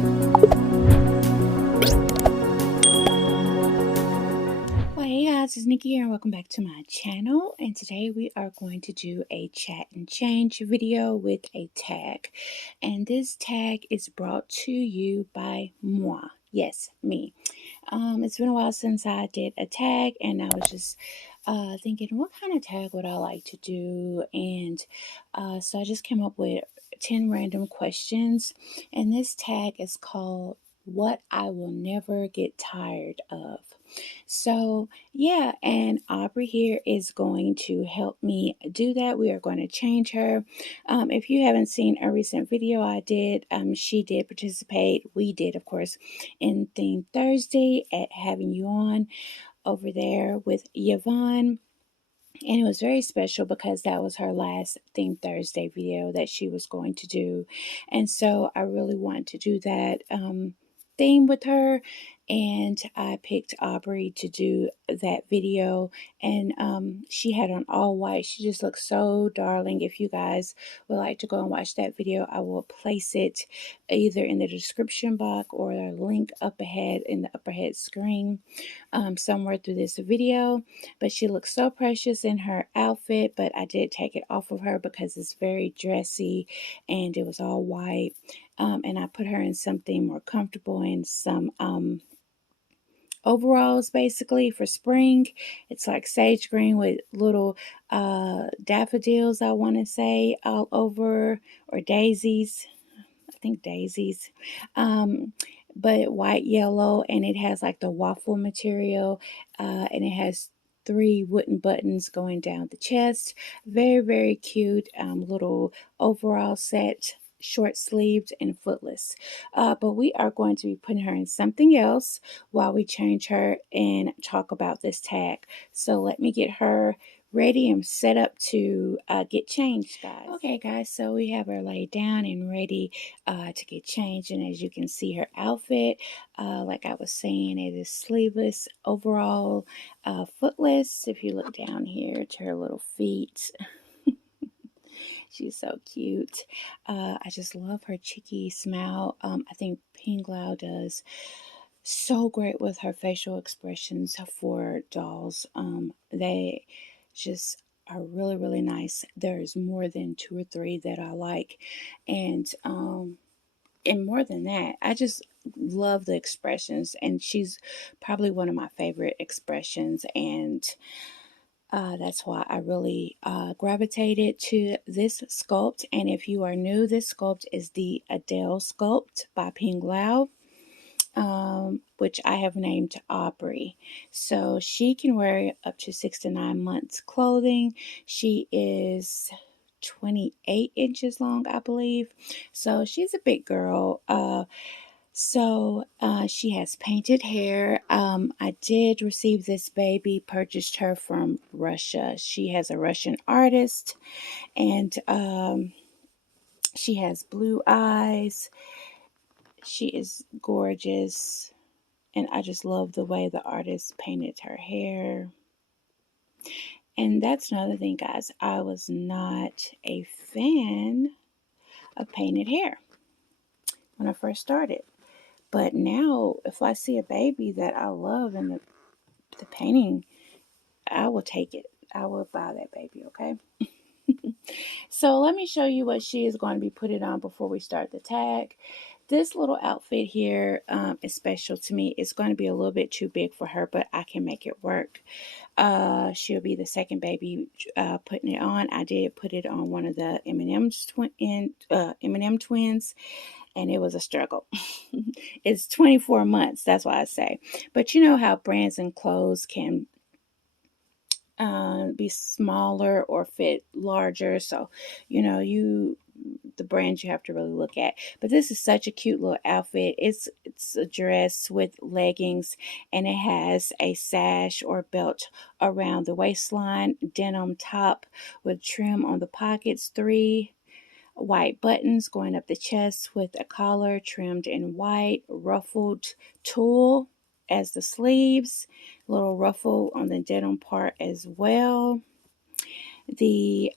Well, hey guys, it's Nikki here and welcome back to my channel. And today we are going to do a chat and change video with a tag. And this tag is brought to you by moi. Yes, me. It's been a while since I did a tag, and I was just thinking, what kind of tag would I like to do? And so I just came up with 10 random questions. And this tag is called What I Will Never Get Tired of. So, yeah, and Aubrey here is going to help me do that. We are going to change her. If you haven't seen a recent video I did, she did participate. We did, of course, in Theme Thursday at Having You On over there with Yvonne. And it was very special because that was her last Theme Thursday video that she was going to do. And so I really wanted to do that theme with her. And I picked Aubrey to do that video. And she had on all white. She just looked so darling. If you guys would like to go and watch that video, I will place it either in the description box or a link up ahead in the upper head screen somewhere through this video. But she looks so precious in her outfit, but I did take it off of her because it's very dressy and it was all white. And I put her in something more comfortable and some overalls basically for spring. It's like sage green with little daffodils, I want to say, all over, or daisies. I think daisies. But white, yellow, and it has like the waffle material, and it has 3 wooden buttons going down the chest. Very, very cute little overall set, short sleeved and footless. But we are going to be putting her in something else while we change her and talk about this tag. So let me get her ready and set up to get changed, guys. Okay, guys, so we have her laid down and ready to get changed. And as you can see, her outfit, like I was saying, it is sleeveless, overall, footless. If you look down here to her little feet, she's so cute. I just love her cheeky smile. I think Pinglau does so great with her facial expressions for dolls. They just are really, really nice. There's more than 2 or 3 that I like. And more than that, I just love the expressions, and she's probably one of my favorite expressions, and that's why I really gravitated to this sculpt. And if you are new, this sculpt is the Adele sculpt by Pinglau, which I have named Aubrey. So she can wear up to 6 to 9 months clothing. She is 28 inches long, I believe. So she's a big girl. She has painted hair. I did receive this baby, purchased her from Russia. She has a Russian artist, and she has blue eyes. She is gorgeous, and I just love the way the artist painted her hair. And that's another thing, guys. I was not a fan of painted hair when I first started. But now, if I see a baby that I love and the painting, I will take it. I will buy that baby, okay? So let me show you what she is going to be putting on before we start the tag. This little outfit here is special to me. It's going to be a little bit too big for her, but I can make it work. She'll be the second baby putting it on. I did put it on one of the M&M twins, and it was a struggle. It's 24 months, that's why I say. But you know how brands and clothes can be smaller or fit larger. So, you know, the brands you have to really look at. But this is such a cute little outfit. It's a dress with leggings, and it has a sash or belt around the waistline, denim top with trim on the pockets, 3 white buttons going up the chest with a collar trimmed in white, ruffled tulle as the sleeves, little ruffle on the denim part as well. The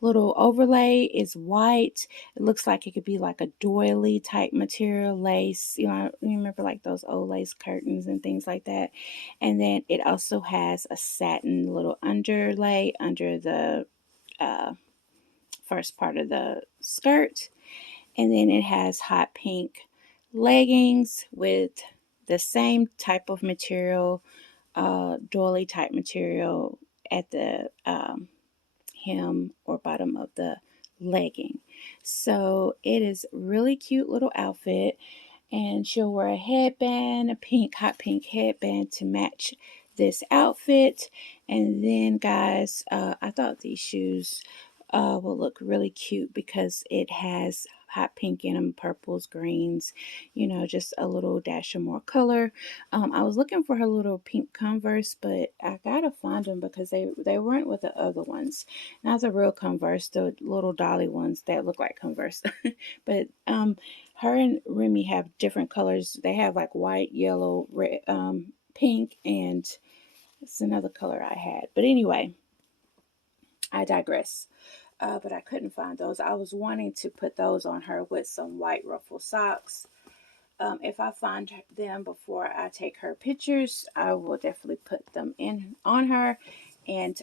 little overlay is white. It looks like it could be like a doily type material, lace. You know, you remember like those old lace curtains and things like that. And then it also has a satin little underlay under the first part of the skirt. And then it has hot pink leggings with the same type of material, doily type material at the hem or bottom of the legging. So it is really cute little outfit, and she'll wear a headband, a pink, hot pink headband to match this outfit. And then guys, I thought these shoes will look really cute because it has hot pink in them, purples, greens, you know, just a little dash of more color. I was looking for her little pink Converse, but I gotta find them because they weren't with the other ones. Not the real Converse, the little dolly ones that look like Converse. But her and Remy have different colors. They have like white, yellow, red, pink, and it's another color I had. But anyway, I digress. But I couldn't find those. I was wanting to put those on her with some white ruffle socks. If I find them before I take her pictures, I will definitely put them in on her and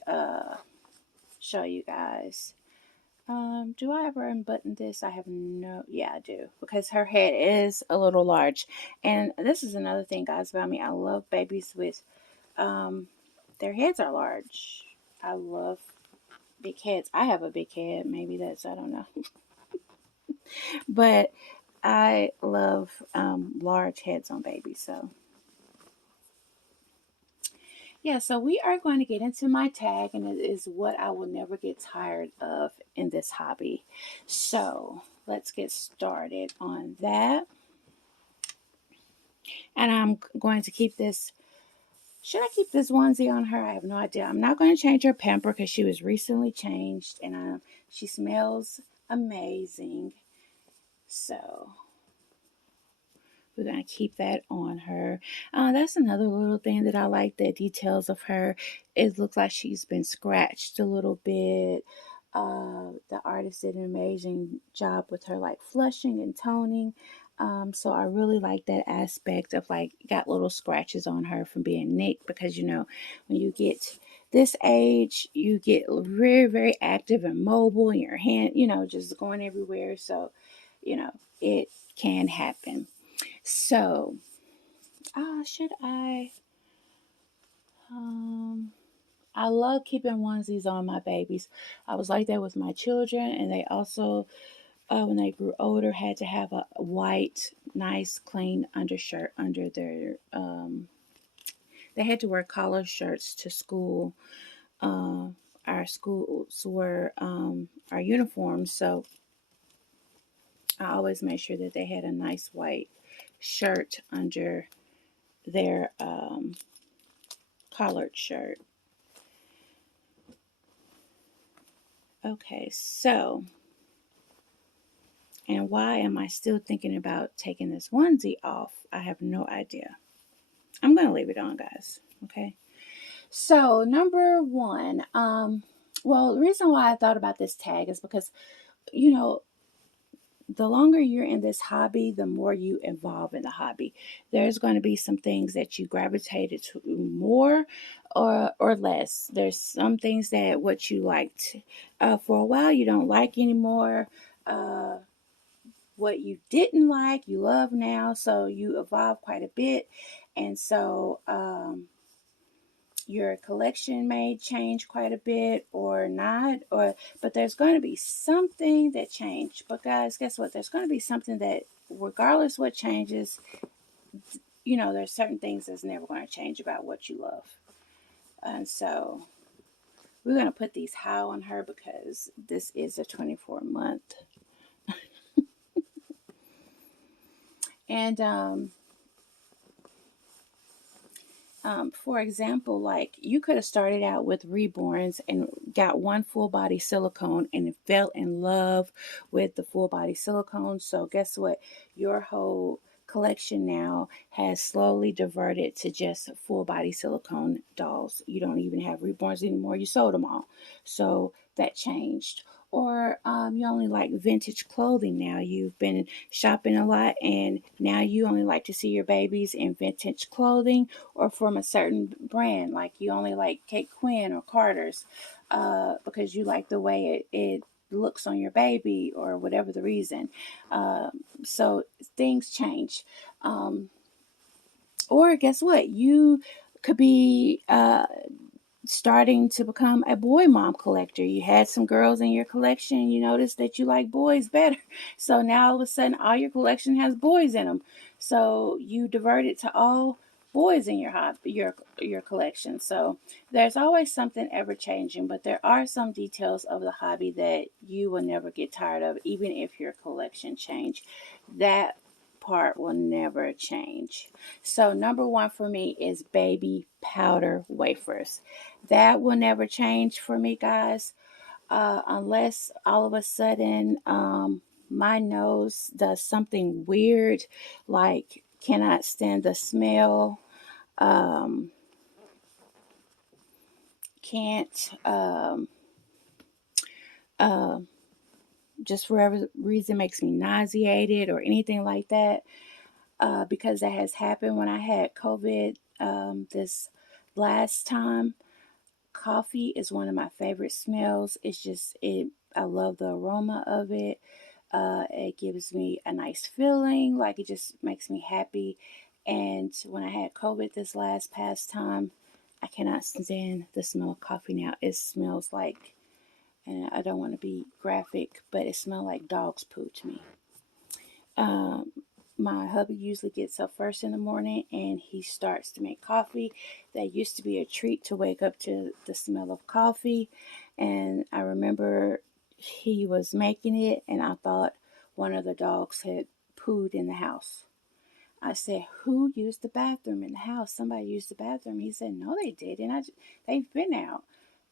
show you guys. Do I ever unbutton this? I have no, yeah, I do, because her head is a little large. And this is another thing, guys, about me. I love babies with, their heads are large. I love big heads. I have a big head. Maybe that's, I don't know. But I love large heads on babies. So yeah, so we are going to get into my tag, and it is what I will never get tired of in this hobby. So let's get started on that. And I'm going to keep this. Should I keep this onesie on her? I have no idea. I'm not going to change her pamper because she was recently changed, and she smells amazing. So we're going to keep that on her. That's another little thing that I like, the details of her. It looks like she's been scratched a little bit. The artist did an amazing job with her, like flushing and toning. So I really like that aspect of like got little scratches on her from being nicked, because you know when you get this age you get very, very active and mobile, and your hand, you know, just going everywhere. So you know it can happen. So, should I love keeping onesies on my babies. I was like that with my children, and they also, when they grew older, had to have a white, nice, clean undershirt under their, they had to wear collar shirts to school. Our schools were, our uniforms, so I always made sure that they had a nice white shirt under their, collared shirt. Okay, so, and why am I still thinking about taking this onesie off? I have no idea. I'm going to leave it on, guys. Okay. So, number one, well, the reason why I thought about this tag is because, you know, the longer you're in this hobby, the more you evolve in the hobby. There's going to be some things that you gravitated to more or less. There's some things that what you liked for a while you don't like anymore. What you didn't like, you love now. So you evolve quite a bit. And so your collection may change quite a bit or not, but there's going to be something that changed. But guys, guess what? There's going to be something that regardless what changes, you know, there's certain things that's never going to change about what you love. And so we're going to put these high on her because this is a 24-month. And for example, like you could have started out with reborns and got one full body silicone and fell in love with the full body silicone. So guess what? Your whole collection now has slowly diverted to just full body silicone dolls. You don't even have reborns anymore. You sold them all. So that changed. or you only like vintage clothing now. You've been shopping a lot and now you only like to see your babies in vintage clothing or from a certain brand, like you only like Kate Quinn or Carter's because you like the way it looks on your baby or whatever the reason. So things change. Or guess what? You could be starting to become a boy mom collector. You had some girls in your collection, you noticed that you like boys better. So now all of a sudden all your collection has boys in them. So you diverted to all boys in your your collection. So there's always something ever changing, but there are some details of the hobby that you will never get tired of, even if your collection change. That part will never change. So number one for me is baby powder wafers. That will never change for me, guys, unless all of a sudden my nose does something weird, like cannot stand the smell, um, can't, uh, just for whatever reason makes me nauseated or anything like that, because that has happened when I had COVID this last time. Coffee is one of my favorite smells. It's just I love the aroma of it. It gives me a nice feeling, like it just makes me happy. And when I had COVID this past time, I cannot stand the smell of coffee now. It smells like, and I don't want to be graphic, but it smells like dog's poo to me. Um, my hubby usually gets up first in the morning and he starts to make coffee. That used to be a treat to wake up to the smell of coffee. And I remember he was making it and I thought one of the dogs had pooed in the house. I said, "Who used the bathroom in the house? Somebody used the bathroom." He said, "No, they didn't. They've been out."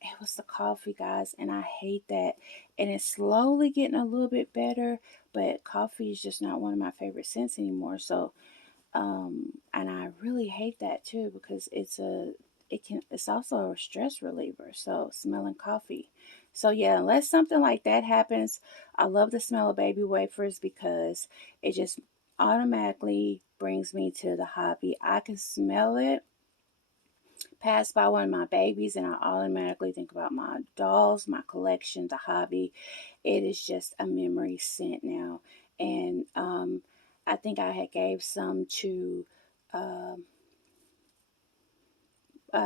It was the coffee, guys, and I hate that. And it's slowly getting a little bit better, but coffee is just not one of my favorite scents anymore. So and I really hate that too because it's also a stress reliever. So smelling coffee. So yeah, unless something like that happens, I love the smell of baby wafers because it just automatically brings me to the hobby. I can smell it pass by one of my babies and I automatically think about my dolls, my collection, the hobby. It is just a memory scent now. And I think I had gave some to um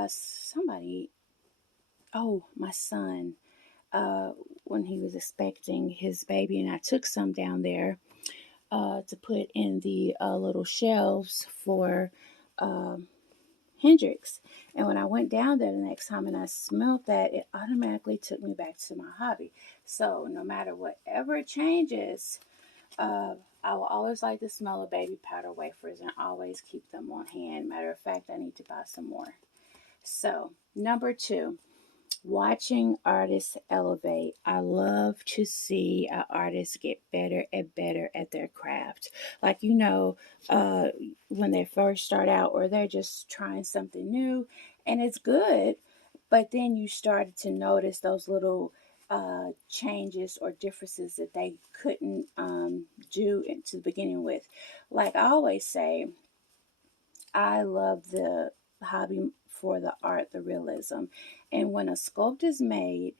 somebody, oh, my son, uh, when he was expecting his baby, and I took some down there to put in the little shelves for um, Hendrix. And when I went down there the next time and I smelled that, it automatically took me back to my hobby. So no matter whatever changes, uh, I will always like the smell of baby powder wafers and always keep them on hand. Matter of fact, I need to buy some more. So number two, watching artists elevate. I love to see artists get better and better at their craft. Like, uh, when they first start out or they're just trying something new and it's good, but then you started to notice those little changes or differences that they couldn't do to the beginning with. Like I always say, I love the hobby for the art, the realism. And when a sculpt is made,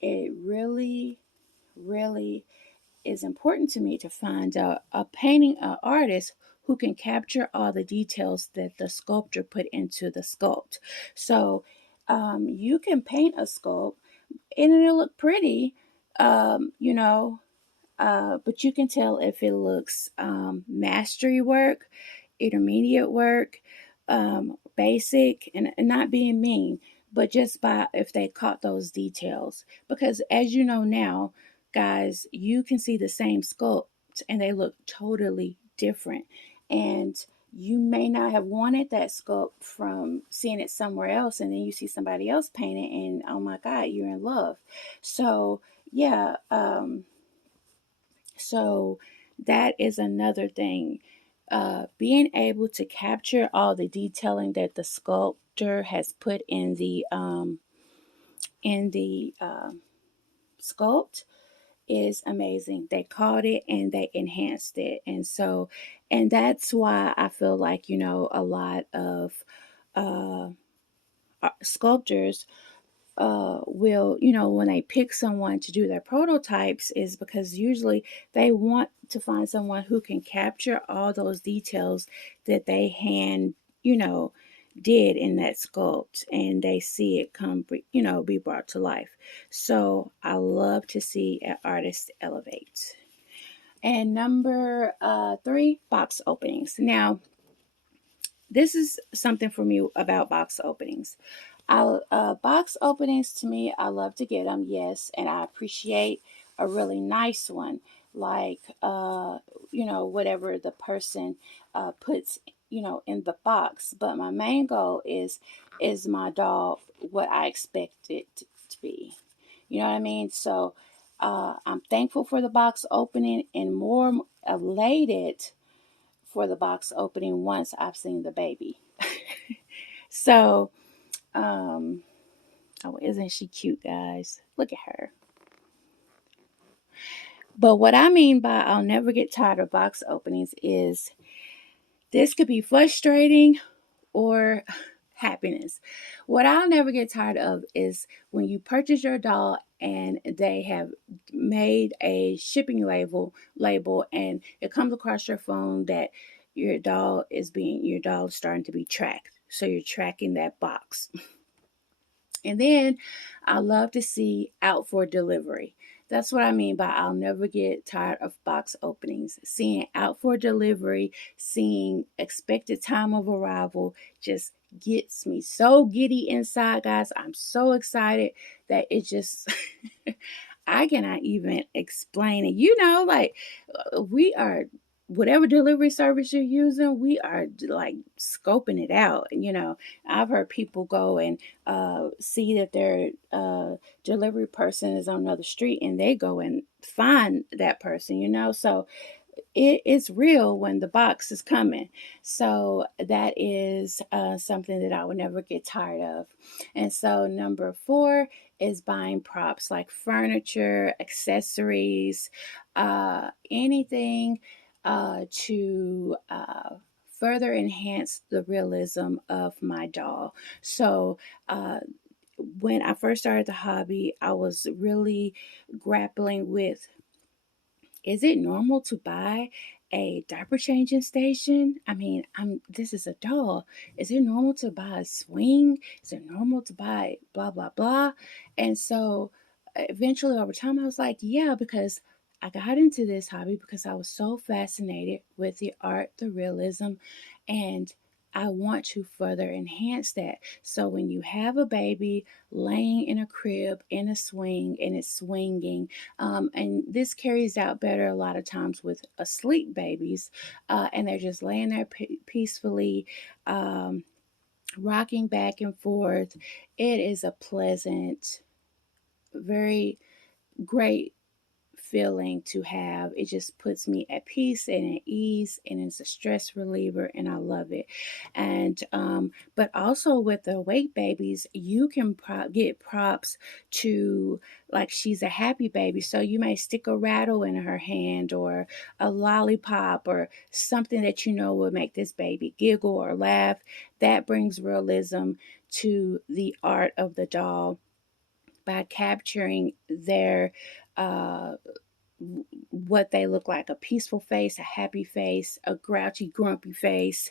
it really, really is important to me to find a painting artist who can capture all the details that the sculptor put into the sculpt. So you can paint a sculpt and it'll look pretty, you know, but you can tell if it looks mastery work, intermediate work, basic, and not being mean, but just by if they caught those details. Because as you know now, guys, you can see the same sculpt and they look totally different. And you may not have wanted that sculpt from seeing it somewhere else, and then you see somebody else paint it, and oh my God, you're in love. So, yeah, so that is another thing. Being able to capture all the detailing that the sculptor has put in the sculpt. is amazing. They caught it and they enhanced it. And that's why I feel like, a lot of uh, sculptors will, when they pick someone to do their prototypes, is because usually they want to find someone who can capture all those details that they hand, you know, did in that sculpt, and they see it come, be brought to life. So I love to see an artist elevate. And number 3, box openings. Now, this is something for me about box openings. Box openings, to me, I love to get them, yes, and I appreciate a really nice one, like whatever the person puts in the box. But my main goal is my doll what I expect it to be. You know what I mean? So I'm thankful for the box opening and more elated for the box opening once I've seen the baby. So, oh, isn't she cute, guys? Look at her. But what I mean by I'll never get tired of box openings is this could be frustrating or happiness. What I'll never get tired of is when you purchase your doll and they have made a shipping label and it comes across your phone that your doll is starting to be tracked. So you're tracking that box. And then I love to see out for delivery. That's what I mean by I'll never get tired of box openings. Seeing out for delivery, seeing expected time of arrival just gets me so giddy inside, guys. I'm so excited that it just, I cannot even explain it. Like we are, whatever delivery service you're using, we are like scoping it out. And I've heard people go and see that their delivery person is on another street, and they go and find that person. So it's real when the box is coming. So that is something that I would never get tired of. And so number 4 is buying props like furniture, accessories, anything to further enhance the realism of my doll. So when I first started the hobby, I was really grappling with, is it normal to buy a diaper changing station? I mean, this is a doll. Is it normal to buy a swing? Is it normal to buy blah blah blah? And so eventually over time I was like, yeah, because I got into this hobby because I was so fascinated with the art, the realism, and I want to further enhance that. So when you have a baby laying in a crib in a swing and it's swinging, and this carries out better a lot of times with asleep babies, and they're just laying there peacefully, rocking back and forth. It is a pleasant, very great feeling to have. It just puts me at peace and at ease, and it's a stress reliever, and I love it. And but also with the wake babies, you can get props to, like, she's a happy baby, so you may stick a rattle in her hand or a lollipop or something that would make this baby giggle or laugh. That brings realism to the art of the doll by capturing their uh, what they look like: a peaceful face, a happy face, a grouchy, grumpy face.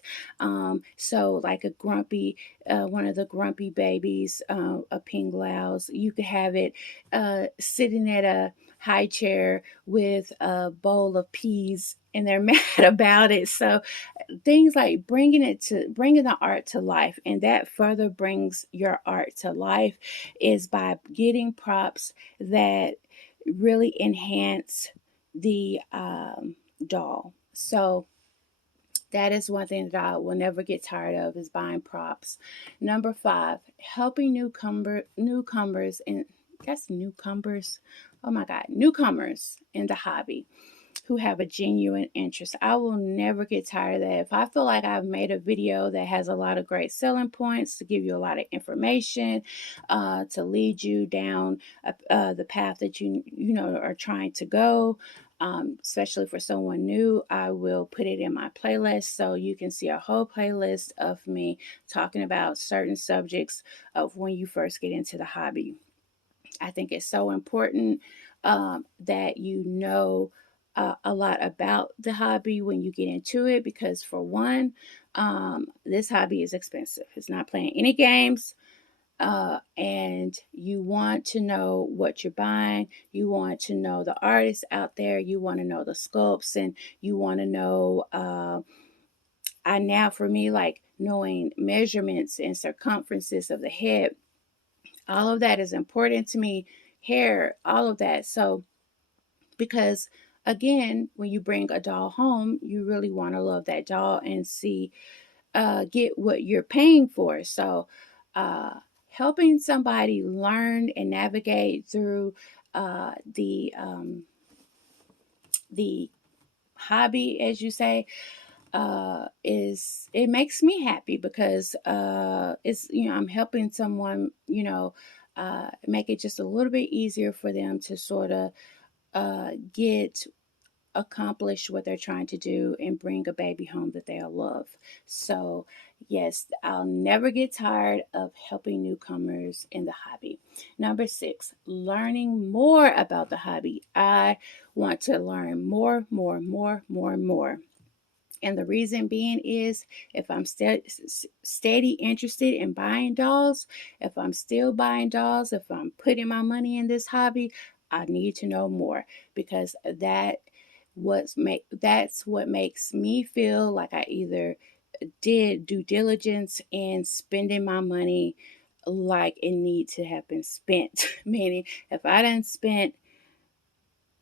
So like a grumpy, one of the grumpy babies, a pink blouse, you could have it sitting at a high chair with a bowl of peas and they're mad about it. So things like bringing the art to life, and that further brings your art to life, is by getting props that really enhance the doll. So that is one thing that I will never get tired of, is buying props. Number 5, helping newcomers, and that's newcomers. Oh my God, newcomers in the hobby. who have a genuine interest. I will never get tired of that. If I feel like I've made a video that has a lot of great selling points to give you a lot of information, to lead you down the path that you know are trying to go, especially for someone new, I will put it in my playlist so you can see a whole playlist of me talking about certain subjects of when you first get into the hobby. I think it's so important that you know a lot about the hobby when you get into it, because for one, this hobby is expensive. It's not playing any games. And you want to know what you're buying. You want to know the artists out there. You want to know the sculpts, and you want to know. I now for me, like knowing measurements and circumferences of the head, all of that is important to me. Hair, all of that. So because again, when you bring a doll home, you really want to love that doll and see get what you're paying for. So uh, helping somebody learn and navigate through the hobby, as you say, is it makes me happy, because it's, you know, I'm helping someone, you know, make it just a little bit easier for them to sort of get accomplish what they're trying to do and bring a baby home that they'll love. So, yes, I'll never get tired of helping newcomers in the hobby. Number 6, learning more about the hobby. I want to learn more, more, more, more, more. And the reason being is, if I'm steady interested in buying dolls, if I'm still buying dolls, if I'm putting my money in this hobby, I need to know more, because that's what makes me feel like I either did due diligence in spending my money like it needs to have been spent. Meaning, if I didn't spent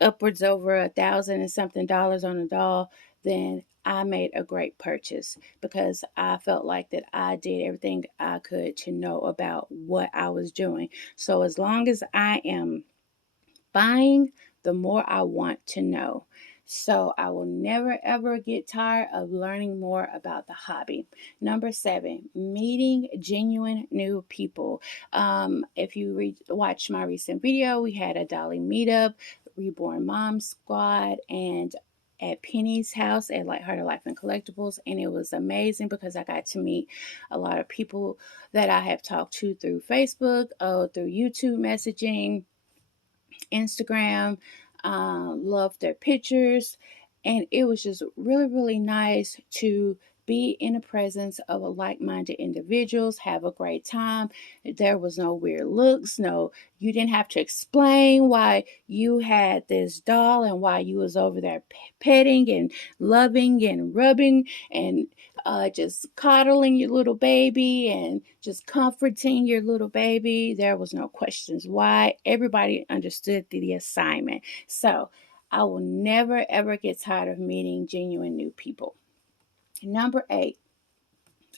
upwards over $1,000 and something dollars on a doll, then I made a great purchase, because I felt like that I did everything I could to know about what I was doing. So as long as I am buying, the more I want to know. So I will never ever get tired of learning more about the hobby. Number 7, meeting genuine new people. If you watch my recent video, we had a Dolly meetup, Reborn Mom Squad, and at Penny's house at Lighthearted Life and Collectibles, and it was amazing because I got to meet a lot of people that I have talked to through Facebook, through YouTube messaging, Instagram, loved their pictures, and it was just really, really nice to be in the presence of a like-minded individuals, have a great time. There was no weird looks, no, you didn't have to explain why you had this doll and why you was over there petting and loving and rubbing and just coddling your little baby and just comforting your little baby. There was no questions why. Everybody understood the assignment. So I will never ever get tired of meeting genuine new people. Number 8,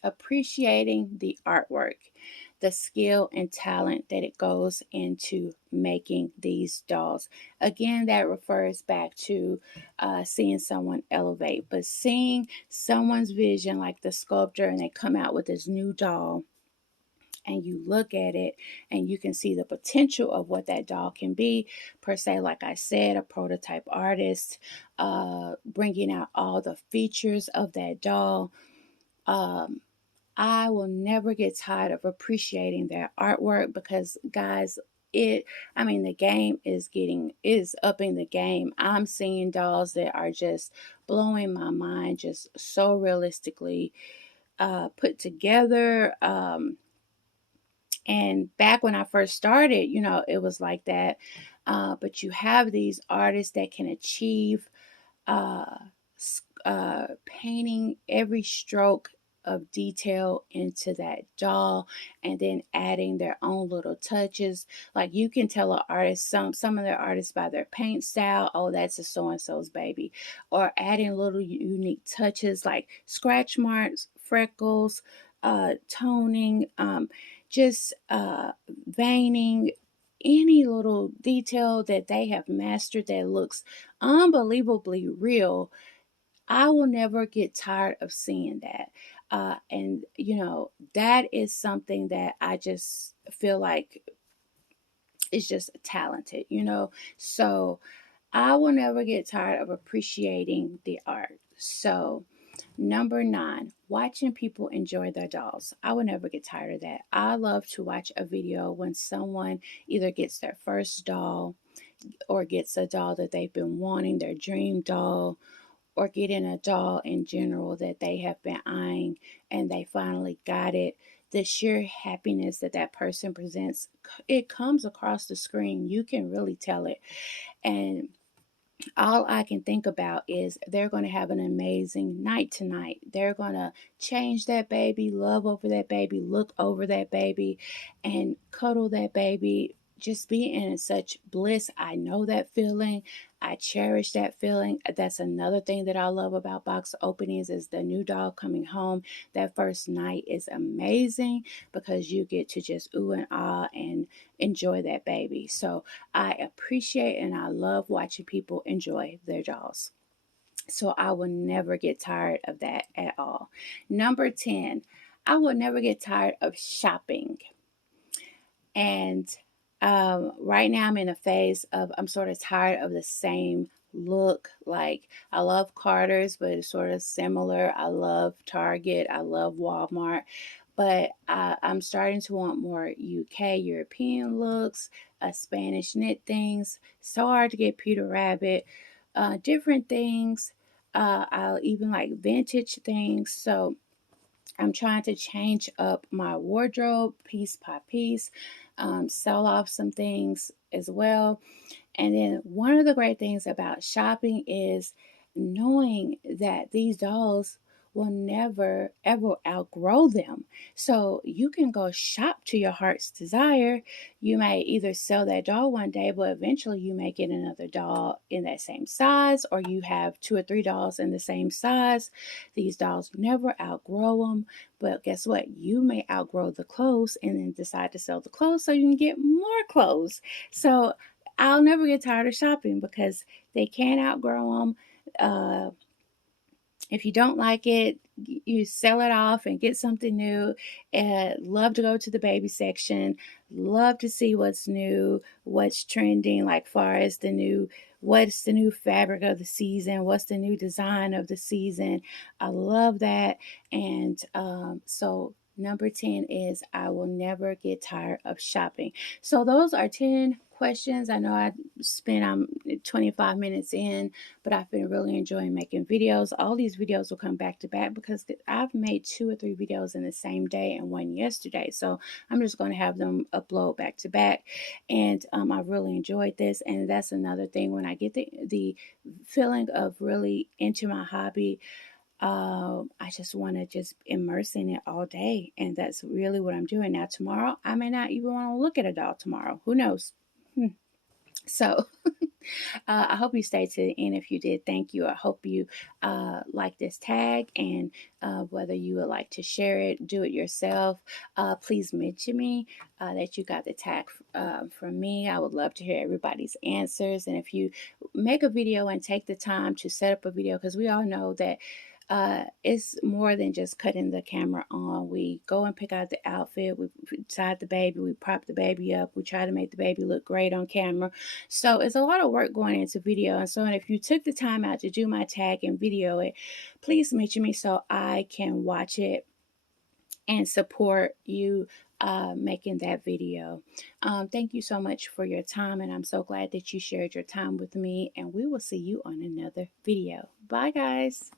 appreciating the artwork, the skill and talent that it goes into making these dolls. Again, that refers back to seeing someone elevate, but seeing someone's vision, like the sculptor, and they come out with this new doll, and you look at it and you can see the potential of what that doll can be, per se. Like I said, a prototype artist bringing out all the features of that doll. I will never get tired of appreciating their artwork, because guys, the game is upping the game. I'm seeing dolls that are just blowing my mind, just so realistically put together. And back when I first started, it was like that. But you have these artists that can achieve uh, painting every stroke of detail into that doll, and then adding their own little touches. Like, you can tell an artist, some of their artists, by their paint style, oh, that's a so and so's baby. Or adding little unique touches like scratch marks, freckles, toning, just veining, any little detail that they have mastered that looks unbelievably real, I will never get tired of seeing that. And, you know, that is something that I just feel like is just talented, you know. So I will never get tired of appreciating the art. So, number 9, watching people enjoy their dolls. I will never get tired of that. I love to watch a video when someone either gets their first doll or gets a doll that they've been wanting, their dream doll, or getting a doll in general that they have been eyeing and they finally got it. The sheer happiness that that person presents, it comes across the screen. You can really tell it. And all I can think about is they're going to have an amazing night tonight. They're going to change that baby, love over that baby, look over that baby, and cuddle that baby. Just be in such bliss. I know that feeling. I cherish that feeling. That's another thing that I love about box openings is the new doll coming home. That first night is amazing because you get to just ooh and ah and enjoy that baby. So I appreciate and I love watching people enjoy their dolls. So I will never get tired of that at all. Number 10, I will never get tired of shopping. And right now I'm in a phase of I'm sort of tired of the same look. Like I love Carter's, but it's sort of similar. I love Target. I love Walmart. But I'm starting to want more UK, European looks, Spanish knit things. So hard to get Peter Rabbit, different things. I'll even like vintage things. So I'm trying to change up my wardrobe piece by piece, sell off some things as well. And then one of the great things about shopping is knowing that these dolls will never ever outgrow them. So you can go shop to your heart's desire. You may either sell that doll one day, but eventually you may get another doll in that same size, or you have 2 or 3 dolls in the same size. These dolls never outgrow them. But guess what? You may outgrow the clothes and then decide to sell the clothes so you can get more clothes. So I'll never get tired of shopping because they can't outgrow them. If you don't like it, you sell it off and get something new. Love to go to the baby section. Love to see what's new, what's trending, like far as what's the new fabric of the season, what's the new design of the season. I love that. And so number 10 is I will never get tired of shopping. So those are 10 questions. I know I spent 25 minutes in, but I've been really enjoying making videos. All these videos will come back to back because I've made 2 or 3 videos in the same day and one yesterday. So I'm just going to have them upload back to back. And I really enjoyed this. And that's another thing when I get the feeling of really into my hobby. I just want to just immerse in it all day. And that's really what I'm doing. Now, tomorrow, I may not even want to look at a doll tomorrow. Who knows? So I hope you stayed to the end. If you did, thank you. I hope you like this tag, and whether you would like to share it, do it yourself, please mention me that you got the tag from me. I would love to hear everybody's answers. And if you make a video and take the time to set up a video, because we all know that it's more than just cutting the camera on. We go and pick out the outfit, we decide the baby, we prop the baby up, we try to make the baby look great on camera. So it's a lot of work going into video. And so if you took the time out to do my tag and video it, please mention me so I can watch it and support you making that video. Thank you so much for your time, and I'm so glad that you shared your time with me, and we will see you on another video. Bye guys.